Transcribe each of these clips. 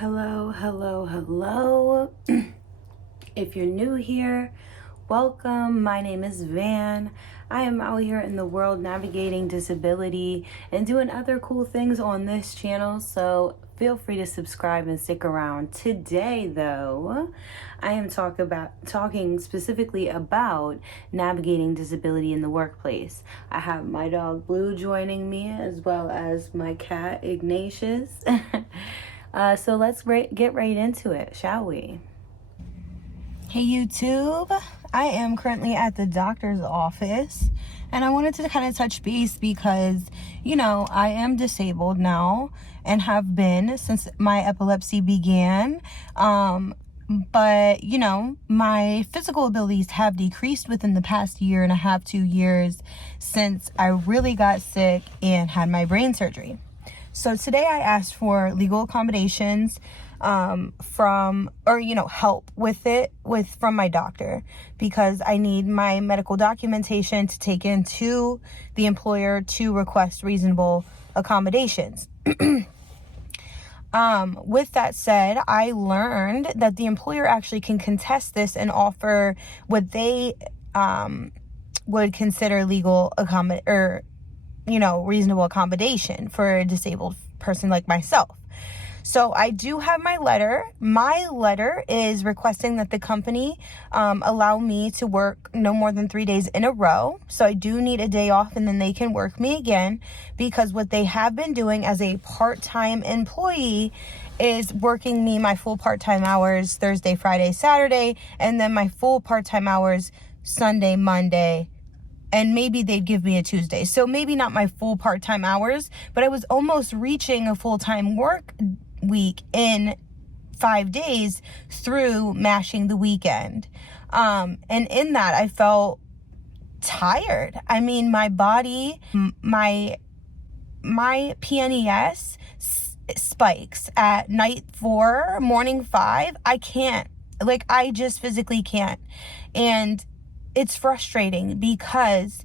Hello, hello, hello. If you're new here, welcome. My name is Van. I am out here in the world navigating disability and doing other cool things on this channel, so feel free to subscribe and stick around. Today, though, I am talking specifically about navigating disability in the workplace. I have my dog Blue joining me, as well as my cat Ignatius. So let's get right into it, shall we? Hey YouTube, I am currently at the doctor's office and I wanted to kind of touch base because, I am disabled now and have been since my epilepsy began. But, my physical abilities have decreased within the past year and a half, 2 years since I really got sick and had my brain surgery. So today I asked for legal accommodations help with it from my doctor, because I need my medical documentation to take into the employer to request reasonable accommodations. With that said, I learned that the employer actually can contest this and offer what they would consider legal reasonable accommodation for a disabled person like myself. So I do have my letter. My letter is requesting that the company allow me to work no more than 3 days in a row. So I do need a day off and then they can work me again, because what they have been doing as a part-time employee is working me my full part-time hours Thursday, Friday, Saturday, and then my full part-time hours Sunday, Monday, and maybe they'd give me a Tuesday. So maybe not my full part-time hours, but I was almost reaching a full-time work week in 5 days through mashing the weekend. And in that, I felt tired. I mean, my body, my PNES spikes at night 4, morning 5. I can't. I just physically can't. And it's frustrating because,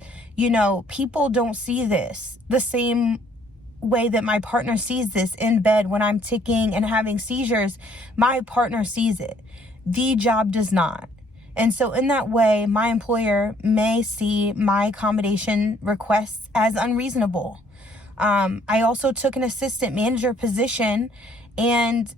people don't see this the same way that my partner sees this in bed when I'm ticking and having seizures. My partner sees it. The job does not. And so in that way, my employer may see my accommodation requests as unreasonable. I also took an assistant manager position, and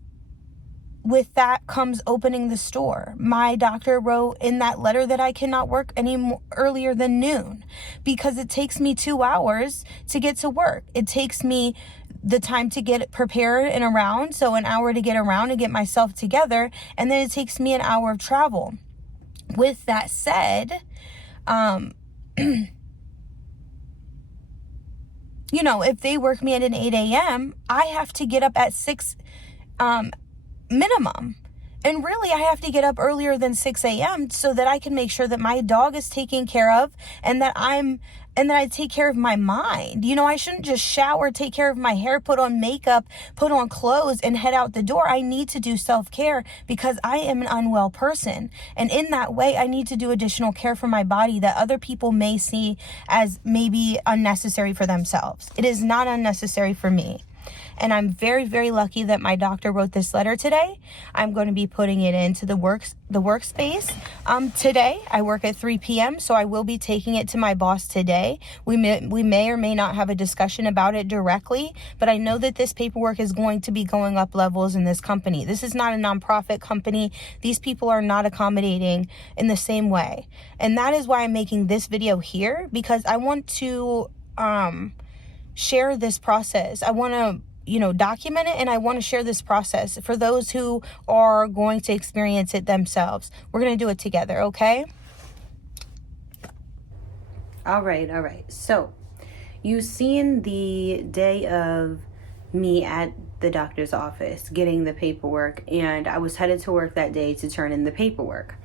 with that comes opening the store. My doctor wrote in that letter that I cannot work any earlier than noon, because it takes me 2 hours to get to work. It takes me the time to get prepared and around, so an hour to get around and get myself together, and then it takes me an hour of travel. With that said, if they work me at an 8 a.m., I have to get up at 6 minimum. And really, I have to get up earlier than 6 a.m. so that I can make sure that my dog is taken care of, and that I take care of my mind. I shouldn't just shower, take care of my hair, put on makeup, put on clothes, and head out the door. I need to do self-care because I am an unwell person. And in that way, I need to do additional care for my body that other people may see as maybe unnecessary for themselves. It is not unnecessary for me. And I'm very, very lucky that my doctor wrote this letter today. I'm going to be putting it into the workspace today. I work at 3 p.m., so I will be taking it to my boss today. We may or may not have a discussion about it directly, but I know that this paperwork is going to be going up levels in this company. This is not a nonprofit company. These people are not accommodating in the same way. And that is why I'm making this video here, because I want to share this process. I want to document it, and I want to share this process for those who are going to experience it themselves. We're going to do it together, okay? All right. So, you've seen the day of me at the doctor's office getting the paperwork, and I was headed to work that day to turn in the paperwork.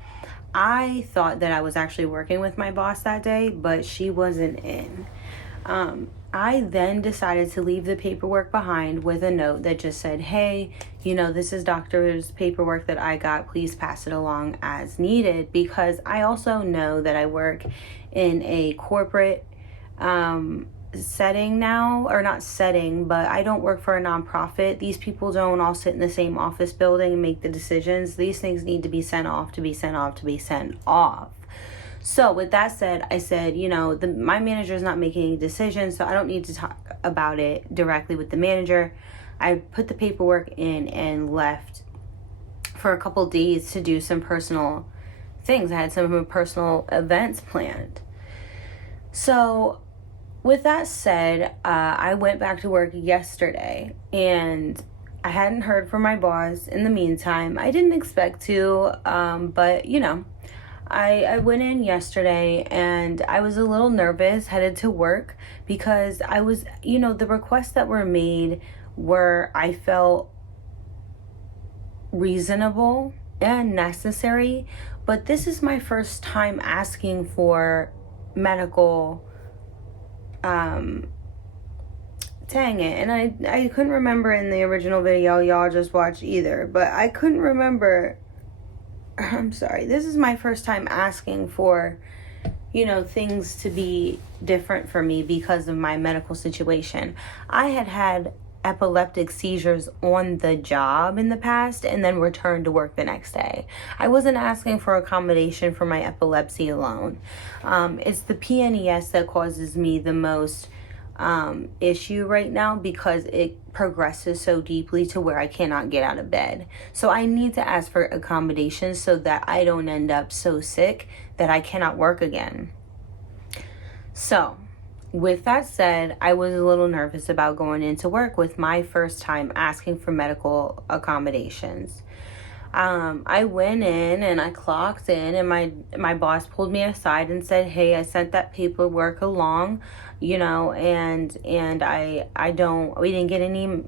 I thought that I was actually working with my boss that day, but she wasn't in. I then decided to leave the paperwork behind with a note that just said, hey, this is doctor's paperwork that I got. Please pass it along as needed, because I also know that I work in a corporate setting now, or not setting, but I don't work for a nonprofit. These people don't all sit in the same office building and make the decisions. These things need to be sent off, to be sent off, to be sent off. So with that said, I said, my manager is not making any decisions, so I don't need to talk about it directly with the manager. I put the paperwork in and left for a couple days to do some personal things. I had some personal events planned. So with that said, I went back to work yesterday, and I hadn't heard from my boss in the meantime. I didn't expect to, but I went in yesterday and I was a little nervous headed to work because I was, the requests that were made were, I felt, reasonable and necessary, but this is my first time asking for medical, dang it, and I couldn't remember in the original video y'all just watched either, but I couldn't remember. I'm sorry, this is my first time asking for, things to be different for me because of my medical situation. I had epileptic seizures on the job in the past and then returned to work the next day. I wasn't asking for accommodation for my epilepsy alone. It's the PNES that causes me the most issue right now because it progresses so deeply to where I cannot get out of bed. So I need to ask for accommodations so that I don't end up so sick that I cannot work again. So with that said, I was a little nervous about going into work with my first time asking for medical accommodations. I went in and I clocked in, and my boss pulled me aside and said, "Hey, I sent that paperwork along, and we didn't get any,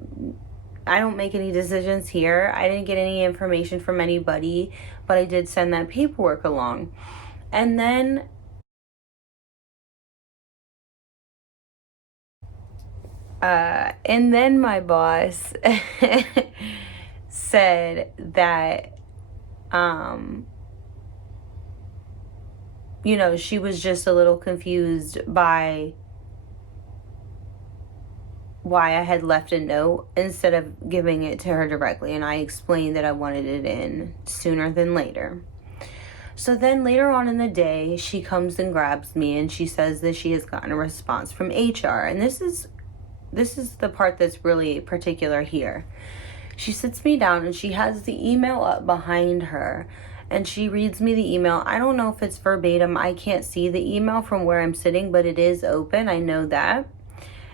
I don't make any decisions here. I didn't get any information from anybody, but I did send that paperwork along." And then my boss said that, she was just a little confused by why I had left a note instead of giving it to her directly. And I explained that I wanted it in sooner than later. So then later on in the day, she comes and grabs me and she says that she has gotten a response from HR. And this is the part that's really particular here. She sits me down and she has the email up behind her and she reads me the email. I don't know if it's verbatim. I can't see the email from where I'm sitting, but it is open. I know that.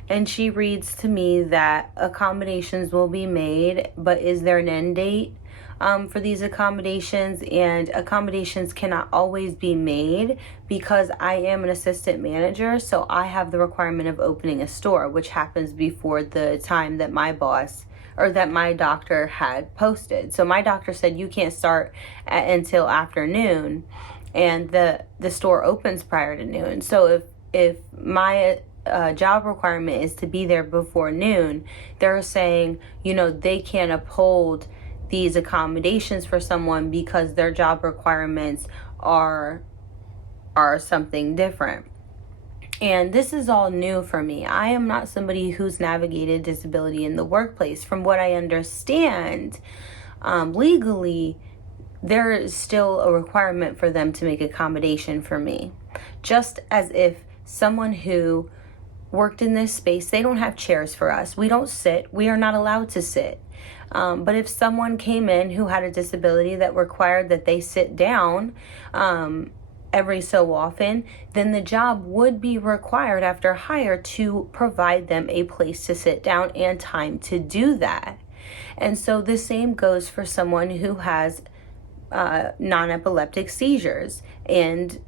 And she reads to me that accommodations will be made, but is there an end date for these accommodations? And accommodations cannot always be made because I am an assistant manager, so I have the requirement of opening a store, which happens before the time that my boss or that my doctor had posted. So my doctor said you can't start until afternoon, and the store opens prior to noon. So if my job requirement is to be there before noon, they're saying, they can't uphold these accommodations for someone because their job requirements are something different. And this is all new for me. I am not somebody who's navigated disability in the workplace. From what I understand, legally, there is still a requirement for them to make accommodation for me. Just as if someone who worked in this space, they don't have chairs for us. We don't sit. We are not allowed to sit. But if someone came in who had a disability that required that they sit down every so often, then the job would be required after hire to provide them a place to sit down and time to do that. And so the same goes for someone who has non-epileptic seizures and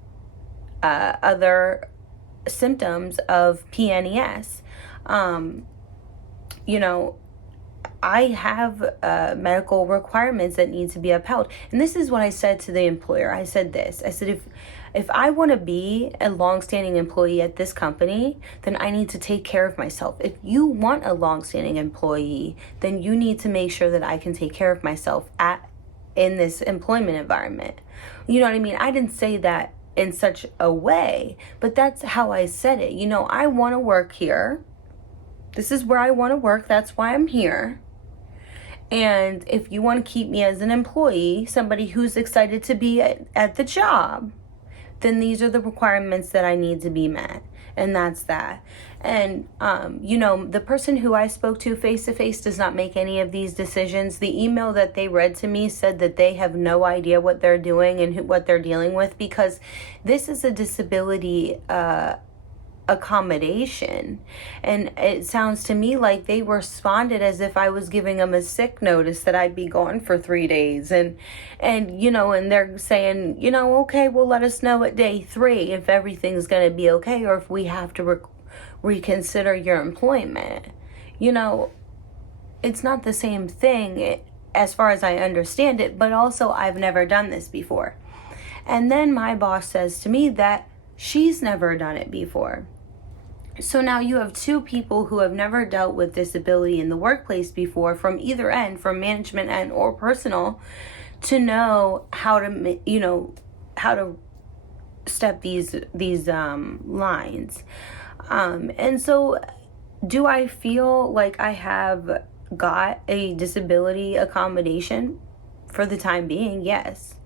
other symptoms of PNES. I have medical requirements that need to be upheld. And this is what I said to the employer. I said this. I said, if I want to be a long-standing employee at this company, then I need to take care of myself. If you want a long-standing employee, then you need to make sure that I can take care of myself in this employment environment. You know what I mean? I didn't say that in such a way, but that's how I said it. You know, I want to work here. This is where I want to work. That's why I'm here. And if you want to keep me as an employee, somebody who's excited to be at the job, then these are the requirements that I need to be met. And that's that. And, you know, the person who I spoke to face to face does not make any of these decisions. The email that they read to me said that they have no idea what they're doing and what they're dealing with, because this is a disability accommodation. And it sounds to me like they responded as if I was giving them a sick notice that I'd be gone for 3 days. And you know, and they're saying, you know, okay, well, let us know at day 3 if everything's going to be okay, or if we have to reconsider your employment. You know, it's not the same thing as far as I understand it, but also I've never done this before. And then my boss says to me that she's never done it before. So now you have 2 people who have never dealt with disability in the workplace before, from either end, from management and or personal, to know how to, you know, how to step these lines. And so do I feel like I have got a disability accommodation for the time being? Yes.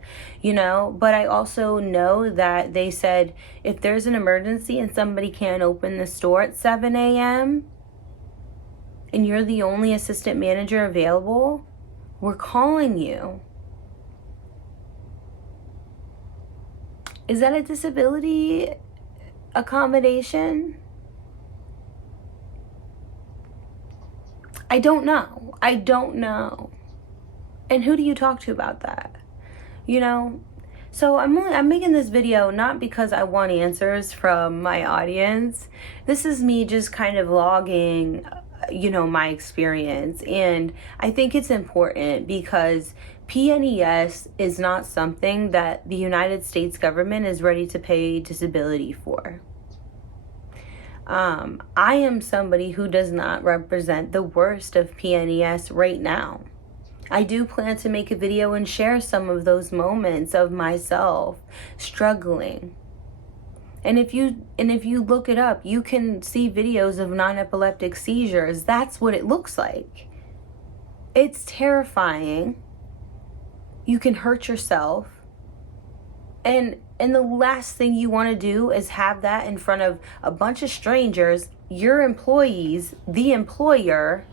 You know, but I also know that they said if there's an emergency and somebody can't open the store at 7 a.m. and you're the only assistant manager available, we're calling you. Is that a disability accommodation? I don't know. I don't know. And who do you talk to about that? You know, so I'm making this video not because I want answers from my audience. This is me just kind of logging, you know, my experience. And I think it's important because PNES is not something that the United States government is ready to pay disability for. I am somebody who does not represent the worst of PNES right now. I do plan to make a video and share some of those moments of myself struggling. And if you look it up, you can see videos of non-epileptic seizures. That's what it looks like. It's terrifying. You can hurt yourself. And the last thing you want to do is have that in front of a bunch of strangers, your employees, the employer.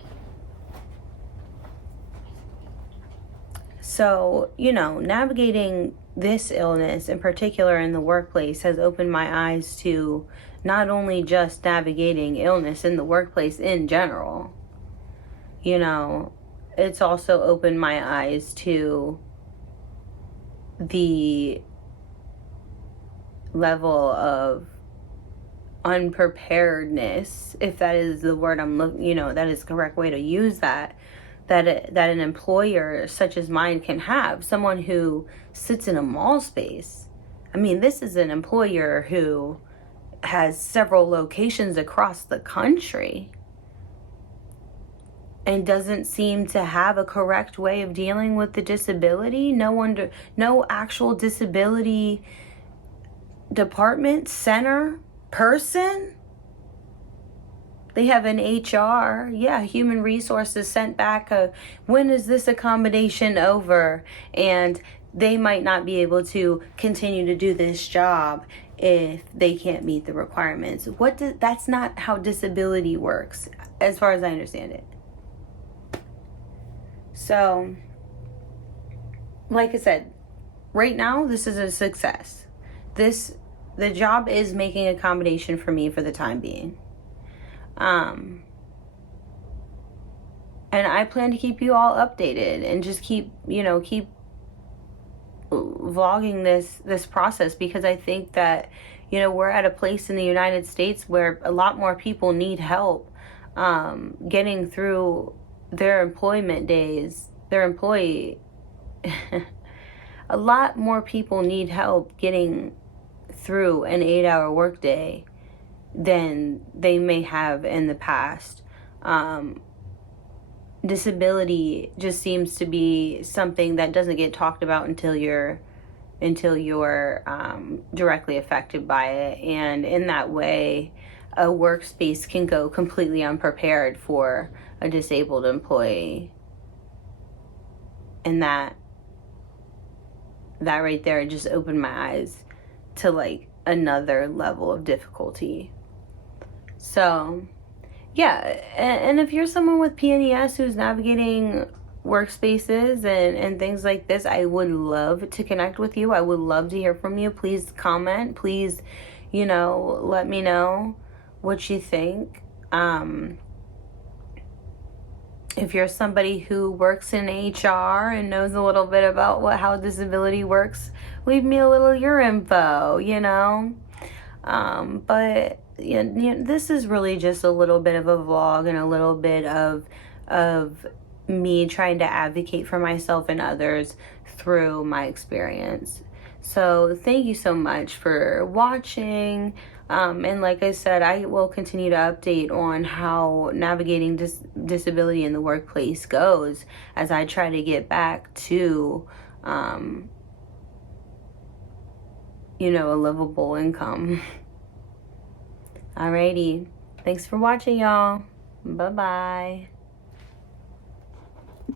So, you know, navigating this illness in particular in the workplace has opened my eyes to not only just navigating illness in the workplace in general. You know, it's also opened my eyes to the level of unpreparedness, if that is the word I'm looking, you know, that is the correct way to use that an employer such as mine can have. Someone who sits in a mall space. I mean, this is an employer who has several locations across the country and doesn't seem to have a correct way of dealing with the disability. No actual disability department, center, person. They have an HR, human resources sent back when is this accommodation over? And they might not be able to continue to do this job if they can't meet the requirements. That's not how disability works, as far as I understand it. So, like I said, right now, this is a success. The job is making accommodation for me for the time being. And I plan to keep you all updated and just keep vlogging this process, because I think that, you know, we're at a place in the United States where a lot more people need help getting through their employment days, a lot more people need help getting through an 8-hour workday than they may have in the past. Disability just seems to be something that doesn't get talked about until you're until you're directly affected by it. And in that way, a workspace can go completely unprepared for a disabled employee. And that right there just opened my eyes to like another level of difficulty. So yeah, and if you're someone with PNES who's navigating workspaces and things like this, I would love to connect with you. I would love to hear from you. Please comment. Please, let me know what you think. If you're somebody who works in HR and knows a little bit about how disability works, leave me a little your info, But this is really just a little bit of a vlog and a little bit of me trying to advocate for myself and others through my experience. So thank you so much for watching. And like I said, I will continue to update on how navigating disability in the workplace goes as I try to get back to, a livable income. Alrighty. Thanks for watching, y'all. Bye-bye.